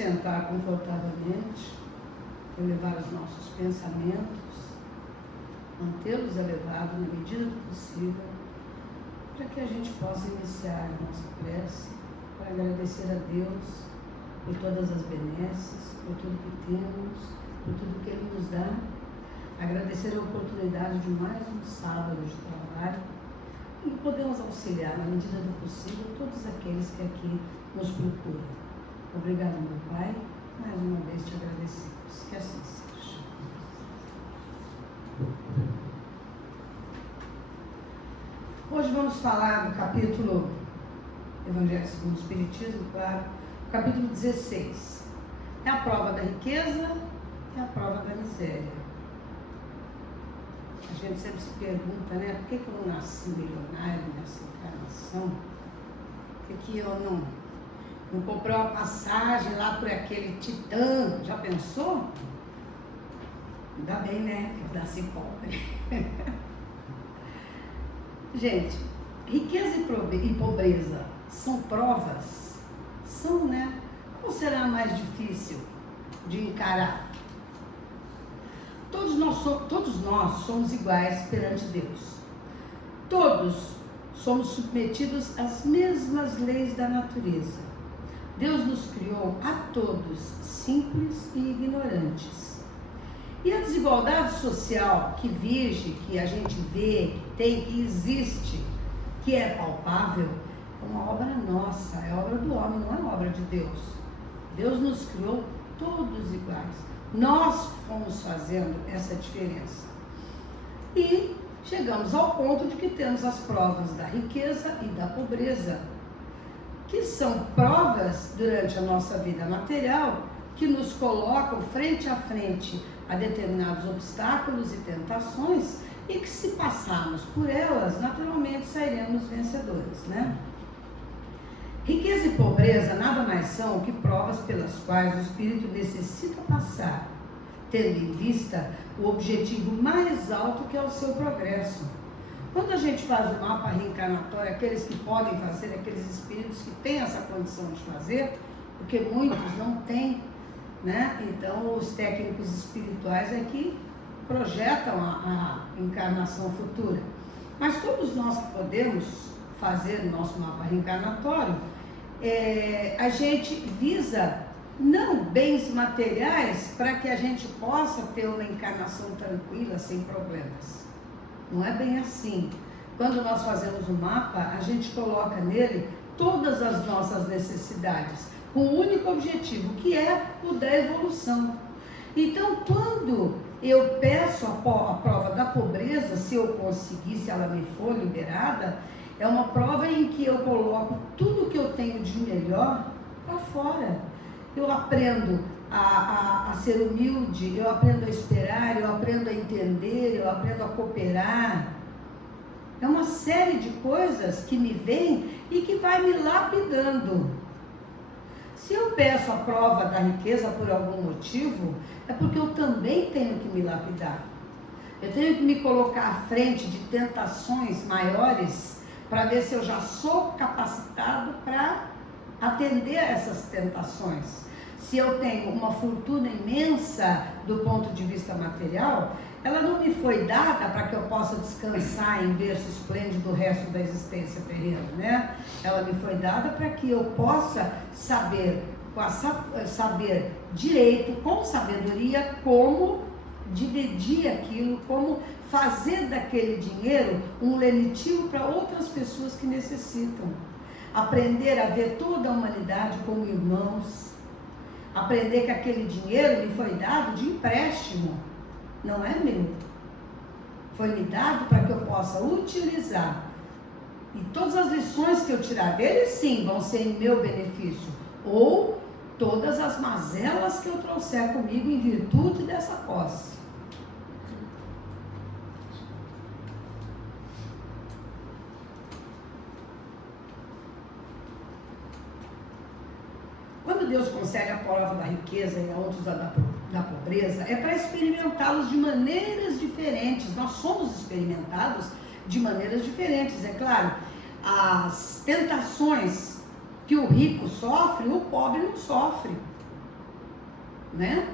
sentar confortavelmente, elevar os nossos pensamentos, mantê-los elevados na medida do possível, para que a gente possa iniciar a nossa prece, para agradecer a Deus por todas as benesses, por tudo que temos, por tudo que Ele nos dá, agradecer a oportunidade de mais um sábado de trabalho e podemos auxiliar, na medida do possível, todos aqueles que aqui nos procuram. Obrigado, meu Pai, mais uma vez te agradecemos, que assim seja. Hoje vamos falar do capítulo Evangelho segundo o Espiritismo, claro, capítulo 16. É a prova da riqueza e a prova da miséria. A gente sempre se pergunta, né, por que eu não nasci milionário nessa encarnação? Por que eu não comprei uma passagem lá por aquele titã? Já pensou? Ainda bem, né, que eu nasci pobre. Gente, riqueza e pobreza são provas? São, né? Qual será a mais difícil de encarar? Todos nós somos iguais perante Deus. Todos somos submetidos às mesmas leis da natureza. Deus nos criou a todos simples e ignorantes. E a desigualdade social que vige, que a gente vê, que tem, que existe, que é palpável, é uma obra nossa, é obra do homem, não é obra de Deus. Deus nos criou todos iguais. Nós fomos fazendo essa diferença. E chegamos ao ponto de que temos as provas da riqueza e da pobreza, que são provas durante a nossa vida material que nos colocam frente a frente a determinados obstáculos e tentações e que, se passarmos por elas, naturalmente sairemos vencedores, né? Riqueza e pobreza nada mais são que provas pelas quais o espírito necessita passar, tendo em vista o objetivo mais alto, que é o seu progresso. Quando a gente faz o mapa reencarnatório, aqueles que podem fazer, aqueles espíritos que têm essa condição de fazer, porque muitos não têm, né? Então os técnicos espirituais é que projetam a encarnação futura. Mas todos nós que podemos fazer o nosso mapa reencarnatório, a gente visa não bens materiais para que a gente possa ter uma encarnação tranquila, sem problemas. Não é bem assim. Quando nós fazemos o mapa, a gente coloca nele todas as nossas necessidades, com o único objetivo, que é o da evolução. Então, quando eu peço a prova da pobreza, se eu conseguir, se ela me for liberada, é uma prova em que eu coloco tudo que eu tenho de melhor para fora. Eu aprendo a ser humilde, eu aprendo a esperar, eu aprendo a entender, eu aprendo a cooperar. É uma série de coisas que me vêm e que vai me lapidando. Se eu peço a prova da riqueza por algum motivo, é porque eu também tenho que me lapidar. Eu tenho que me colocar à frente de tentações maiores para ver se eu já sou capacitado para atender a essas tentações. Se eu tenho uma fortuna imensa do ponto de vista material, ela não me foi dada para que eu possa descansar em berço esplêndido o resto da existência terrena, né? Ela me foi dada para que eu possa saber direito, com sabedoria, como dividir aquilo, como fazer daquele dinheiro um lenitivo para outras pessoas que necessitam. Aprender a ver toda a humanidade como irmãos. Aprender que aquele dinheiro me foi dado de empréstimo, não é meu. Foi me dado para que eu possa utilizar. E todas as lições que eu tirar dele, sim, vão ser em meu benefício. Ou todas as mazelas que eu trouxer comigo em virtude dessa posse. Quando Deus concede a prova da riqueza e a outros da pobreza, é para experimentá-los de maneiras diferentes. Nós somos experimentados de maneiras diferentes, é claro. As tentações que o rico sofre, o pobre não sofre. né?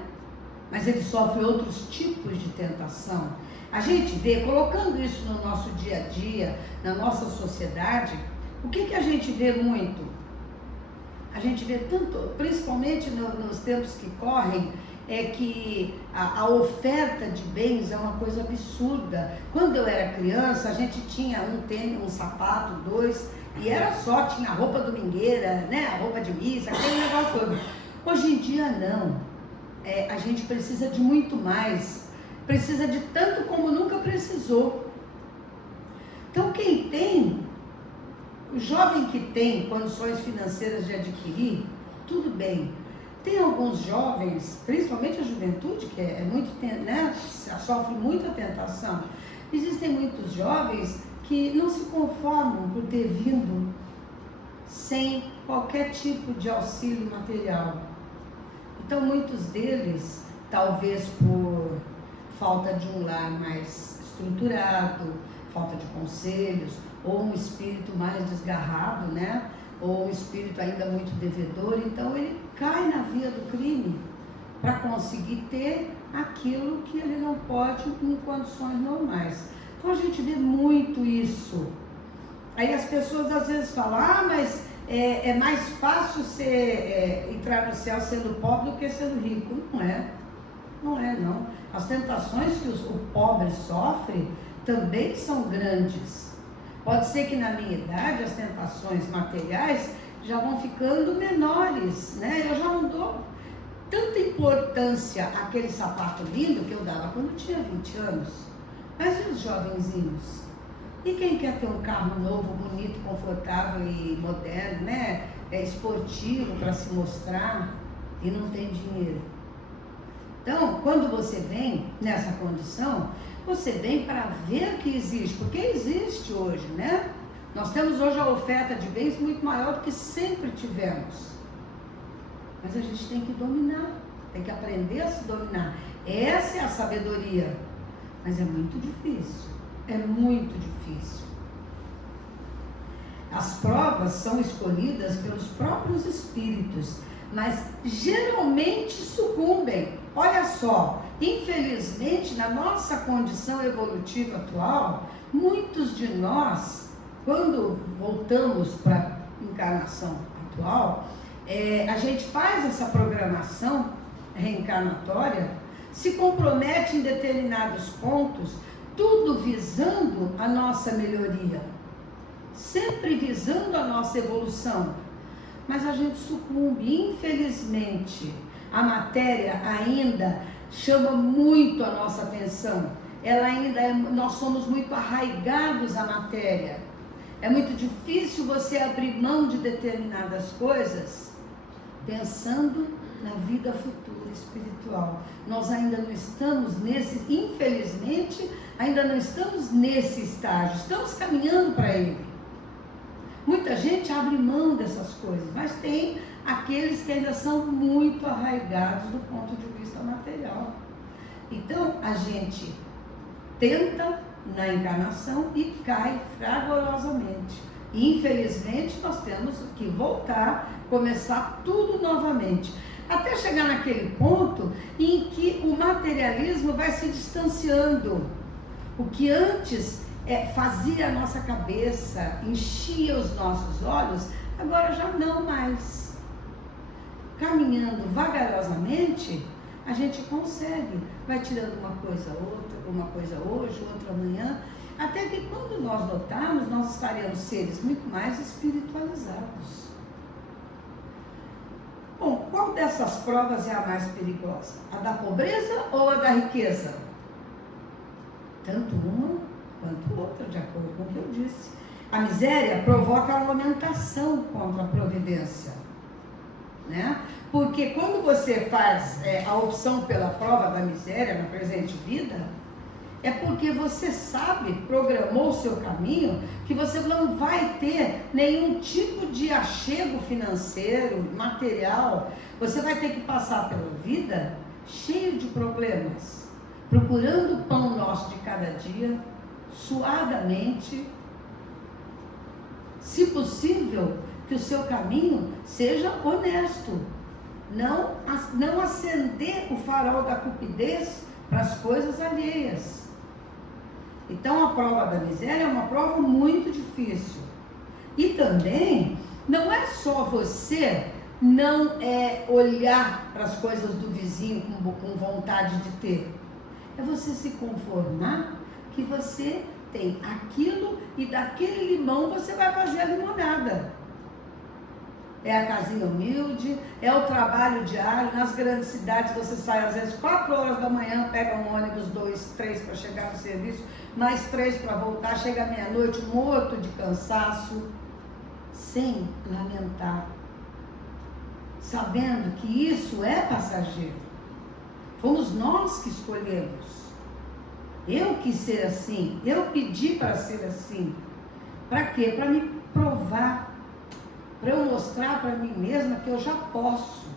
Mas ele sofre outros tipos de tentação. A gente vê, colocando isso no nosso dia a dia, na nossa sociedade, o que a gente vê muito? A gente vê tanto, principalmente nos tempos que correm, é que a oferta de bens é uma coisa absurda. Quando eu era criança, a gente tinha um tênis, um sapato, dois, e era só, tinha a roupa domingueira, né? A roupa de missa, aquele negócio todo. Hoje em dia não. A gente precisa de muito mais. Precisa de tanto como nunca precisou. Então quem tem, o jovem que tem condições financeiras de adquirir, tudo bem. Tem alguns jovens, principalmente a juventude, que é muito, né, sofre muita tentação. Existem muitos jovens que não se conformam por ter vindo sem qualquer tipo de auxílio material. Então muitos deles, talvez por falta de um lar mais estruturado, falta de conselhos, ou um espírito mais desgarrado, né? Ou um espírito ainda muito devedor, então ele cai na via do crime para conseguir ter aquilo que ele não pode em condições normais. Então a gente vê muito isso. Aí as pessoas às vezes falam, mas é mais fácil entrar no céu sendo pobre do que sendo rico. Não é não. As tentações que o pobre sofre também são grandes. Pode ser que na minha idade as tentações materiais já vão ficando menores, né? Eu já não dou tanta importância àquele sapato lindo que eu dava quando eu tinha 20 anos. Mas e os jovenzinhos? E quem quer ter um carro novo, bonito, confortável e moderno, né? Esportivo para se mostrar e não tem dinheiro? Então, quando você vem nessa condição, você vem para ver que existe, porque existe hoje, né? Nós temos hoje a oferta de bens muito maior do que sempre tivemos. Mas a gente tem que dominar, tem que aprender a se dominar. Essa é a sabedoria. Mas é muito difícil, é muito difícil. As provas são escolhidas pelos próprios espíritos, mas geralmente sucumbem. Olha só, infelizmente na nossa condição evolutiva atual, muitos de nós, quando voltamos para a encarnação atual, a gente faz essa programação reencarnatória, se compromete em determinados pontos, tudo visando a nossa melhoria, sempre visando a nossa evolução. Mas a gente sucumbe, infelizmente. A matéria ainda chama muito a nossa atenção. Nós somos muito arraigados à matéria. É muito difícil você abrir mão de determinadas coisas pensando na vida futura espiritual. Nós ainda não estamos infelizmente, ainda não estamos nesse estágio. Estamos caminhando para ele. Muita gente abre mão dessas coisas, mas tem aqueles que ainda são muito arraigados do ponto de vista material. Então, a gente tenta na encarnação e cai fragorosamente. Infelizmente, nós temos que voltar, começar tudo novamente. Até chegar naquele ponto em que o materialismo vai se distanciando. O que antes fazia a nossa cabeça, enchia os nossos olhos, agora já não mais. Caminhando vagarosamente, a gente consegue, vai tirando uma coisa hoje, outra amanhã, até que quando nós notarmos, nós estaremos seres muito mais espiritualizados. Bom, qual dessas provas é a mais perigosa? A da pobreza ou a da riqueza? Tanto uma quanto outra, de acordo com o que eu disse. A miséria provoca a lamentação contra a providência, né? Porque quando você faz a opção pela prova da miséria na presente vida, é porque você sabe, programou o seu caminho, que você não vai ter nenhum tipo de achego financeiro, material. Você vai ter que passar pela vida cheio de problemas, procurando o pão nosso de cada dia, suadamente. Se possível, que o seu caminho seja honesto. não acender o farol da cupidez para as coisas alheias. Então a prova da miséria é uma prova muito difícil. E também não é só você não olhar para as coisas do vizinho com vontade de ter. É você se conformar que você tem aquilo e daquele limão você vai fazer a limonada. É a casinha humilde, é o trabalho diário. Nas grandes cidades você sai às vezes 4 horas da manhã, pega um ônibus, 2, 3 para chegar no serviço, mais 3 para voltar, chega à meia-noite morto de cansaço, sem lamentar, sabendo que isso é passageiro. Fomos nós que escolhemos. Eu quis ser assim, eu pedi para ser assim. Para quê? Para me provar, para eu mostrar para mim mesma que eu já posso,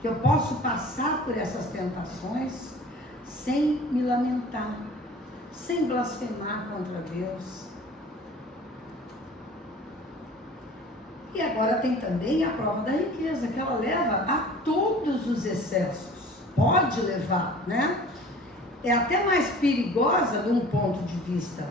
que eu posso passar por essas tentações sem me lamentar, sem blasfemar contra Deus. E agora tem também a prova da riqueza, que ela leva a todos os excessos. Pode levar, né? É até mais perigosa de um ponto de vista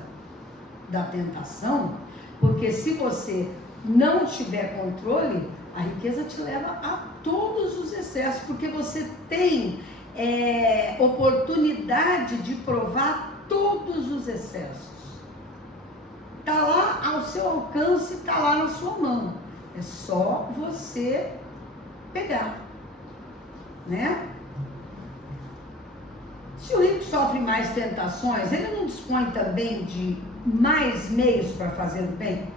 da tentação, porque se você não tiver controle, a riqueza te leva a todos os excessos, porque você tem oportunidade de provar todos os excessos. Está lá ao seu alcance, está lá na sua mão. É só você pegar, né? Se o rico sofre mais tentações, ele não dispõe também de mais meios para fazer o bem?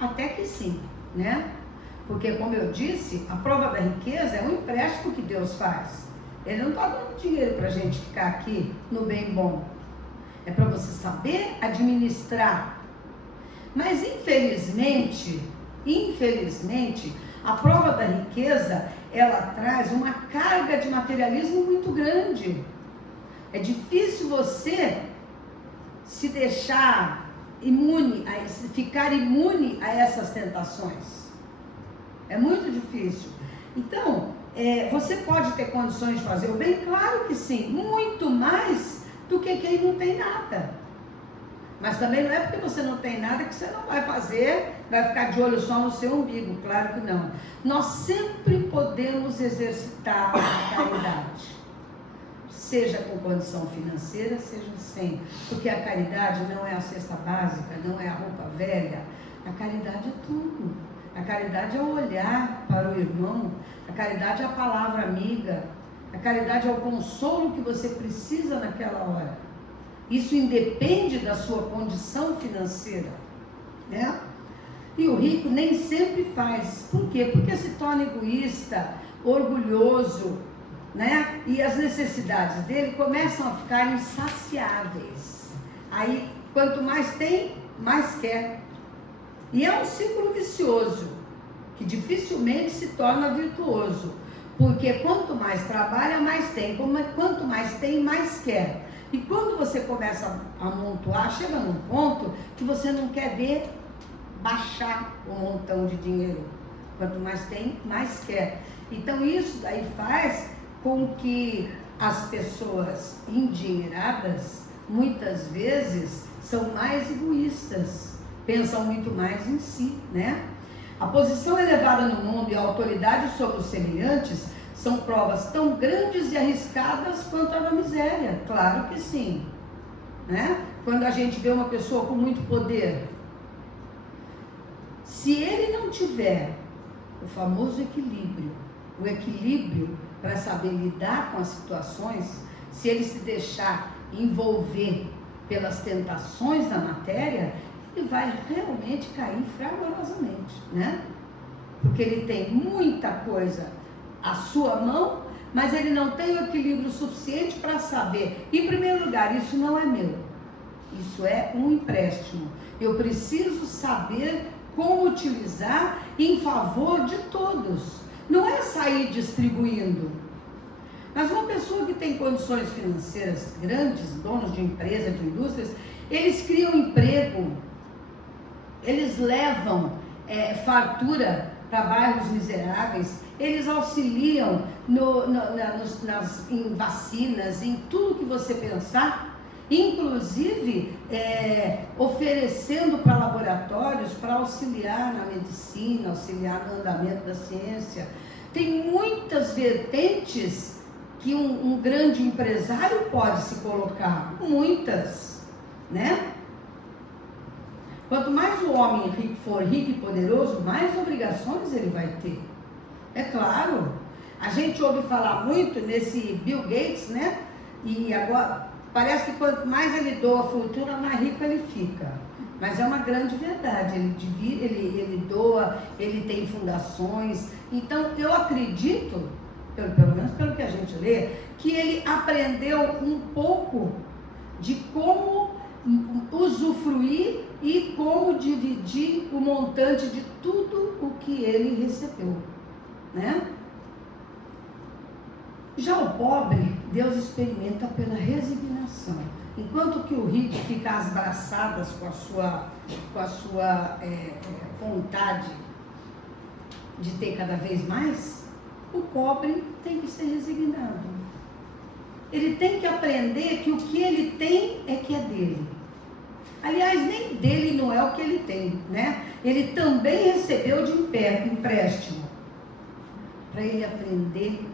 Até que sim, né? Porque, como eu disse, a prova da riqueza é um empréstimo que Deus faz. Ele não está dando dinheiro para a gente ficar aqui no bem bom. É para você saber administrar. Mas, infelizmente, a prova da riqueza, ela traz uma carga de materialismo muito grande. É difícil você se deixar ficar imune a essas tentações. É muito difícil. Então, você pode ter condições de fazer o bem? Claro que sim, muito mais do que quem não tem nada. Mas também não é porque você não tem nada que você não vai fazer, vai ficar de olho só no seu umbigo, claro que não. Nós sempre podemos exercitar a caridade, seja com condição financeira, seja sem, porque a caridade não é a cesta básica, não é a roupa velha, a caridade é tudo. A caridade é o olhar para o irmão, a caridade é a palavra amiga, a caridade é o consolo que você precisa naquela hora. Isso independe da sua condição financeira, né? E o rico nem sempre faz. Por quê? Porque se torna egoísta, orgulhoso, né? E as necessidades dele começam a ficar insaciáveis. Aí, quanto mais tem, mais quer. E é um ciclo vicioso, que dificilmente se torna virtuoso. Porque quanto mais trabalha, mais tem. Quanto mais tem, mais quer. E quando você começa a amontoar, chega num ponto que você não quer ver baixar um montão de dinheiro. Quanto mais tem, mais quer. Então isso daí faz com que as pessoas endinheiradas, muitas vezes, são mais egoístas, pensam muito mais em si, né? A posição elevada no mundo e a autoridade sobre os semelhantes são provas tão grandes e arriscadas quanto a da miséria, claro que sim, né? Quando a gente vê uma pessoa com muito poder, se ele não tiver o famoso equilíbrio, o equilíbrio para saber lidar com as situações, se ele se deixar envolver pelas tentações da matéria, ele vai realmente cair fragorosamente, né? Porque ele tem muita coisa à sua mão, mas ele não tem o equilíbrio suficiente para saber, em primeiro lugar, isso não é meu, isso é um empréstimo, eu preciso saber como utilizar em favor de todos, não é sair distribuindo. Mas uma pessoa que tem condições financeiras grandes, donos de empresa, de indústrias, eles criam emprego, eles levam fartura para bairros miseráveis, eles auxiliam em vacinas, em tudo que você pensar, inclusive oferecendo para laboratórios para auxiliar na medicina, auxiliar no andamento da ciência. Tem muitas vertentes que um grande empresário pode se colocar, muitas, né? Quanto mais o homem for rico e poderoso, mais obrigações ele vai ter. É claro, a gente ouve falar muito nesse Bill Gates, né? E agora parece que quanto mais ele doa a fortuna, mais rico ele fica. Mas é uma grande verdade, ele doa, ele tem fundações. Então eu acredito, pelo menos pelo que a gente lê, que ele aprendeu um pouco de como usufruir e como dividir o montante de tudo o que ele recebeu, né? Já o pobre, Deus experimenta pela resignação. Enquanto que o rico fica às braçadas com a sua vontade de ter cada vez mais, o pobre tem que ser resignado. Ele tem que aprender que o que ele tem é que é dele. Aliás, nem dele não é o que ele tem, né? Ele também recebeu de empréstimo. Para ele aprender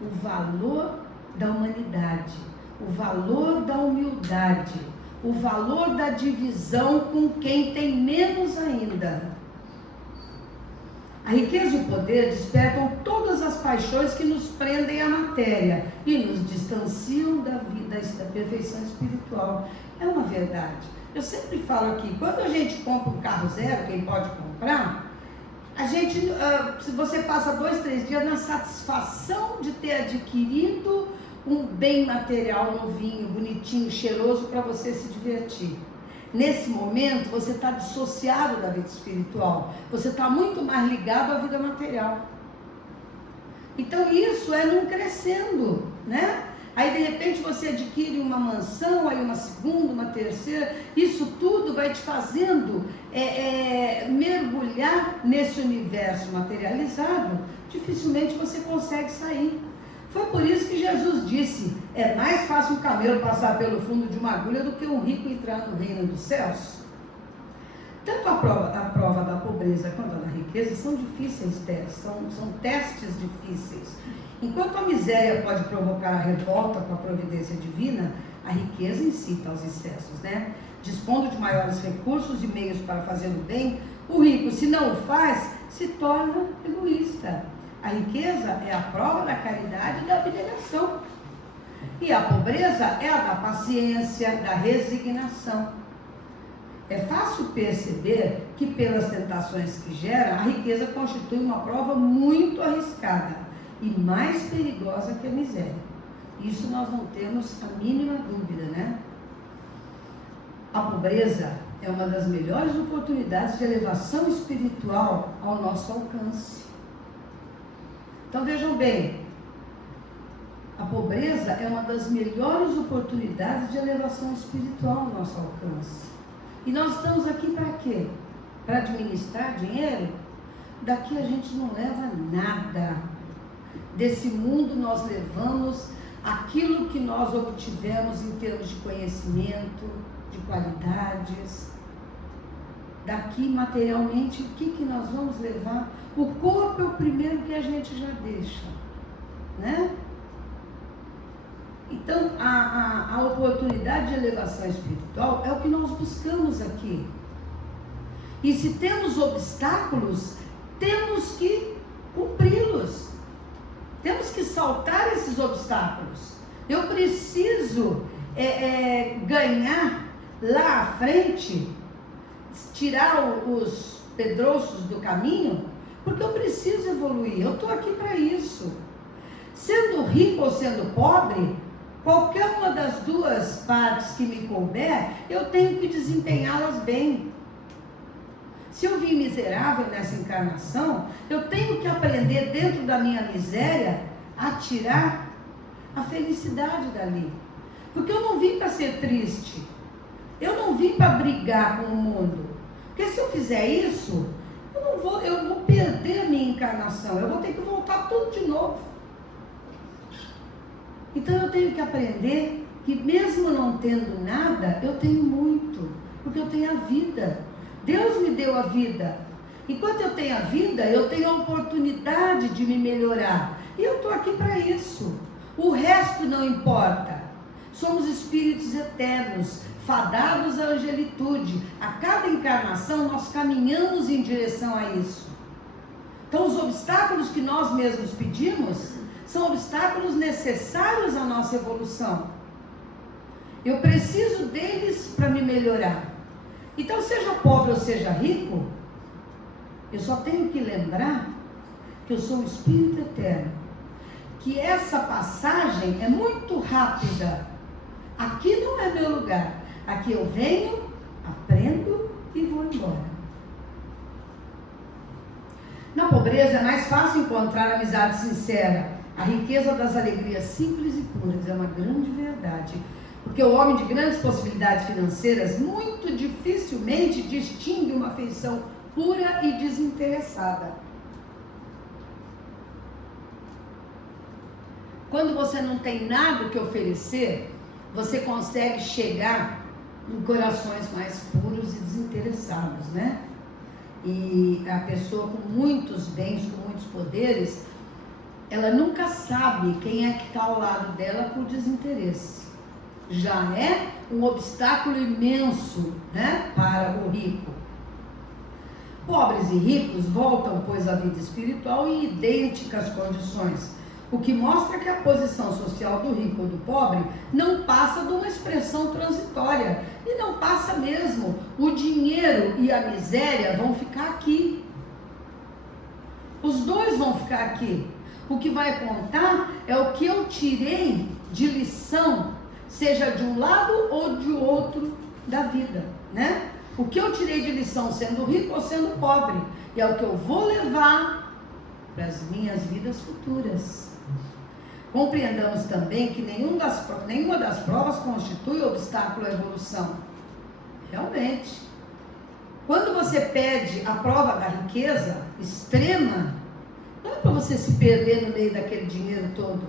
o valor da humanidade, o valor da humildade, o valor da divisão com quem tem menos ainda. A riqueza e o poder despertam todas as paixões que nos prendem à matéria e nos distanciam da vida, da perfeição espiritual. É uma verdade. Eu sempre falo aqui, quando a gente compra um carro zero, quem pode comprar, a gente, se você passa 2, 3 dias na satisfação de ter adquirido um bem material novinho, bonitinho, cheiroso para você se divertir. Nesse momento, você está dissociado da vida espiritual. Você está muito mais ligado à vida material. Então, isso é não crescendo, né? Aí, de repente, você adquire uma mansão, aí uma segunda, uma terceira. Isso tudo vai te fazendo mergulhar nesse universo materializado. Dificilmente você consegue sair. Foi por isso que Jesus disse, é mais fácil um camelo passar pelo fundo de uma agulha do que um rico entrar no reino dos céus. Tanto a prova da pobreza quanto a da riqueza são difíceis testes, são testes difíceis. Enquanto a miséria pode provocar a revolta com a providência divina, a riqueza incita aos excessos, né? Dispondo de maiores recursos e meios para fazer o bem, o rico, se não o faz, se torna egoísta. A riqueza é a prova da caridade e da abnegação. E a pobreza é a da paciência, da resignação. É fácil perceber que pelas tentações que gera, a riqueza constitui uma prova muito arriscada e mais perigosa que a miséria. Isso nós não temos a mínima dúvida, né? A pobreza é uma das melhores oportunidades de elevação espiritual ao nosso alcance. Então vejam bem, a pobreza é uma das melhores oportunidades de elevação espiritual ao nosso alcance. E nós estamos aqui para quê? Para administrar dinheiro? Daqui a gente não leva nada. Desse mundo nós levamos aquilo que nós obtivemos em termos de conhecimento, de qualidades. Daqui materialmente, o que nós vamos levar? O corpo é o primeiro que a gente já deixa, né? Então, a oportunidade de elevação espiritual é o que nós buscamos aqui. E se temos obstáculos, temos que cumpri-los. Temos que saltar esses obstáculos. Eu preciso ganhar lá à frente, tirar os pedrouços do caminho, porque eu preciso evoluir. Eu estou aqui para isso. Sendo rico ou sendo pobre, qualquer uma das duas partes que me couber, eu tenho que desempenhá-las bem. Se eu vim miserável nessa encarnação, eu tenho que aprender dentro da minha miséria a tirar a felicidade dali. Porque eu não vim para ser triste. Eu não vim para brigar com o mundo. Porque se eu fizer isso, eu vou perder a minha encarnação, eu vou ter que voltar tudo de novo. Então eu tenho que aprender que mesmo não tendo nada, eu tenho muito, porque eu tenho a vida. Deus me deu a vida. Enquanto eu tenho a vida, eu tenho a oportunidade de me melhorar. E eu estou aqui para isso. O resto não importa. Somos espíritos eternos, fadados à angelitude. A cada encarnação nós caminhamos em direção a isso. Então os obstáculos que nós mesmos pedimos são obstáculos necessários à nossa evolução. Eu preciso deles para me melhorar. Então, seja pobre ou seja rico, eu só tenho que lembrar que eu sou um espírito eterno. Que essa passagem é muito rápida. Aqui não é meu lugar. Aqui eu venho, aprendo e vou embora. Na pobreza é mais fácil encontrar amizade sincera. A riqueza das alegrias simples e puras é uma grande verdade. Porque o homem de grandes possibilidades financeiras muito dificilmente distingue uma afeição pura e desinteressada. Quando você não tem nada que oferecer, você consegue chegar em corações mais puros e desinteressados, né? E a pessoa com muitos bens, com muitos poderes, ela nunca sabe quem é que está ao lado dela por desinteresse. Já é um obstáculo imenso, né, para o rico. Pobres e ricos voltam, pois, à vida espiritual em idênticas condições, o que mostra que a posição social do rico ou do pobre não passa de uma expressão transitória, e não passa mesmo. O dinheiro e a miséria vão ficar aqui. Os dois vão ficar aqui. O que vai contar é o que eu tirei de lição, seja de um lado ou de outro da vida, né? O que eu tirei de lição sendo rico ou sendo pobre, e é o que eu vou levar para as minhas vidas futuras. Compreendamos também que nenhuma das provas constitui obstáculo à evolução. Realmente. Quando você pede a prova da riqueza extrema, não é para você se perder no meio daquele dinheiro todo.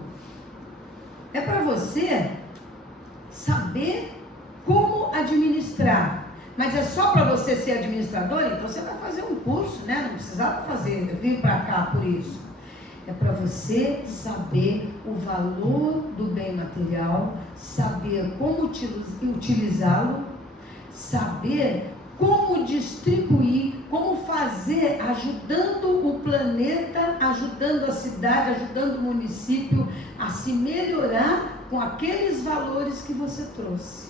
É para você saber como administrar. Mas é só para você ser administrador? Então você vai fazer um curso, né? Não precisava vir para cá por isso. É para você saber o valor do bem material, saber como utilizá-lo, saber como distribuir, como fazer, ajudando o planeta, ajudando a cidade, ajudando o município a se melhorar com aqueles valores que você trouxe.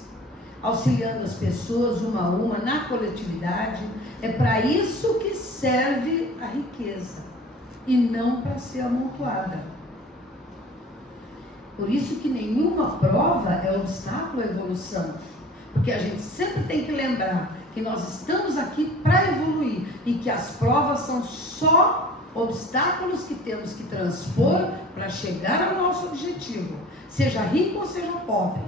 Auxiliando as pessoas uma a uma na coletividade. É para isso que serve a riqueza e não para ser amontoada. Por isso que nenhuma prova é obstáculo à evolução, porque a gente sempre tem que lembrar que nós estamos aqui para evoluir e que as provas são só obstáculos que temos que transpor para chegar ao nosso objetivo, seja rico ou seja pobre.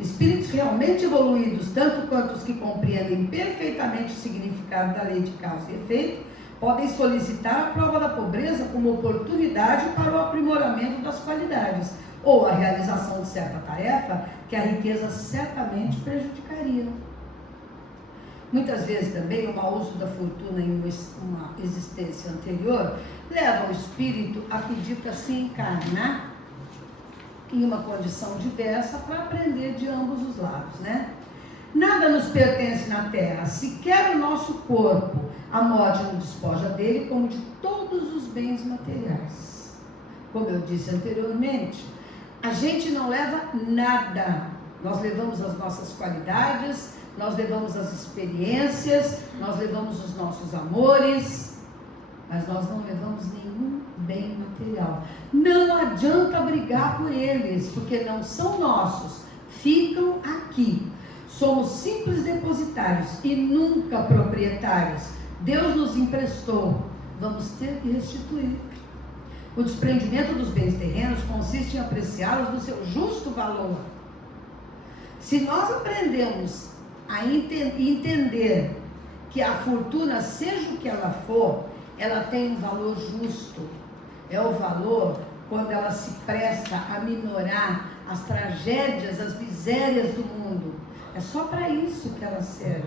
Espíritos realmente evoluídos, tanto quanto os que compreendem perfeitamente o significado da lei de causa e efeito, podem solicitar a prova da pobreza como oportunidade para o aprimoramento das qualidades, ou a realização de certa tarefa que a riqueza certamente prejudicaria. Muitas vezes também o mau uso da fortuna em uma existência anterior leva o espírito a pedir para se encarnar em uma condição diversa para aprender de ambos os lados, né? Nada nos pertence na terra, sequer o nosso corpo. A morte nos despoja dele como de todos os bens materiais. Como eu disse anteriormente, a gente não leva nada. Nós levamos as nossas qualidades, nós levamos as experiências, nós levamos os nossos amores, mas nós não levamos nenhum bem material. Não adianta brigar por eles, porque não são nossos, ficam aqui. Somos simples depositários e nunca proprietários. Deus nos emprestou, vamos ter que restituir. O desprendimento dos bens terrenos consiste em apreciá-los do seu justo valor. Se nós aprendemos a entender que a fortuna, seja o que ela for, ela tem um valor justo. É o valor quando ela se presta a minorar as tragédias, as misérias do mundo. É só para isso que ela serve,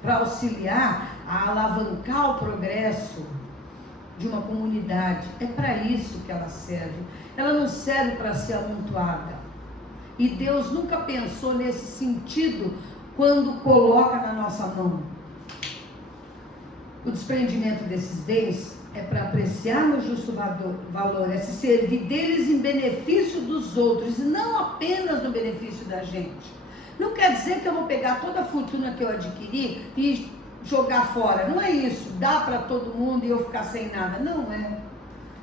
para auxiliar a alavancar o progresso de uma comunidade. É para isso que ela serve. Ela não serve para ser amontoada. E Deus nunca pensou nesse sentido quando coloca na nossa mão. O desprendimento desses bens é para apreciar no justo valor, é se servir deles em benefício dos outros, e não apenas no benefício da gente. Não quer dizer que eu vou pegar toda a fortuna que eu adquiri e jogar fora. Não é isso, dá para todo mundo e eu ficar sem nada. Não é.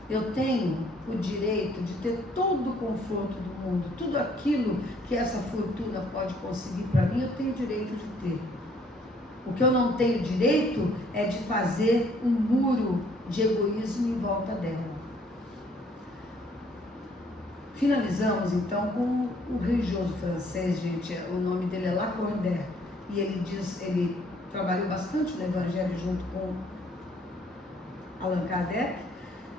Eu tenho o direito de ter todo o conforto do mundo, tudo aquilo que essa fortuna pode conseguir para mim, eu tenho o direito de ter. O que eu não tenho direito é de fazer um muro de egoísmo em volta dela. Finalizamos então com o religioso francês, gente, o nome dele é Lacordaire, e ele trabalhou bastante no Evangelho junto com Allan Kardec,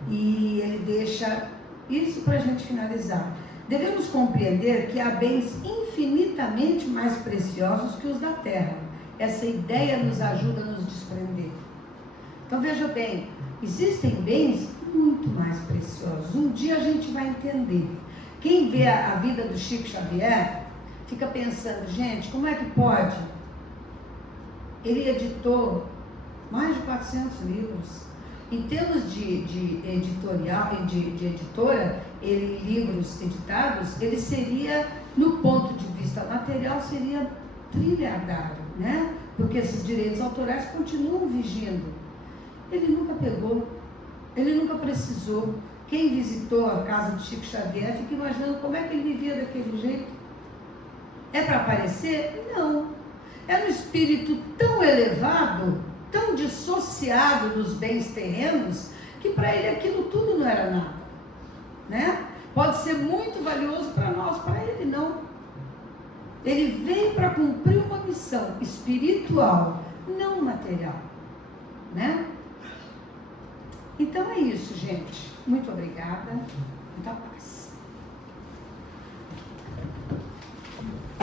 e ele deixa isso para a gente finalizar. Devemos compreender que há bens infinitamente mais preciosos que os da terra. Essa ideia nos ajuda a nos desprender. Então veja bem, existem bens muito mais preciosos. Um dia a gente vai entender. Quem vê a vida do Chico Xavier fica pensando, gente, como é que pode? Ele editou mais de 400 livros. Em termos de editorial, de editora, livros editados, ele seria, no ponto de vista material, seria trilhardário, né? Porque esses direitos autorais continuam vigindo. Ele nunca pegou, ele nunca precisou. Quem visitou a casa de Chico Xavier fica imaginando como é que ele vivia daquele jeito. É para aparecer? Não. Era um espírito tão elevado, tão dissociado dos bens terrenos, que para ele aquilo tudo não era nada, né? Pode ser muito valioso para nós, para ele não. Ele veio para cumprir uma missão espiritual, não material, né? Então é isso, gente. Muito obrigada. Muita paz.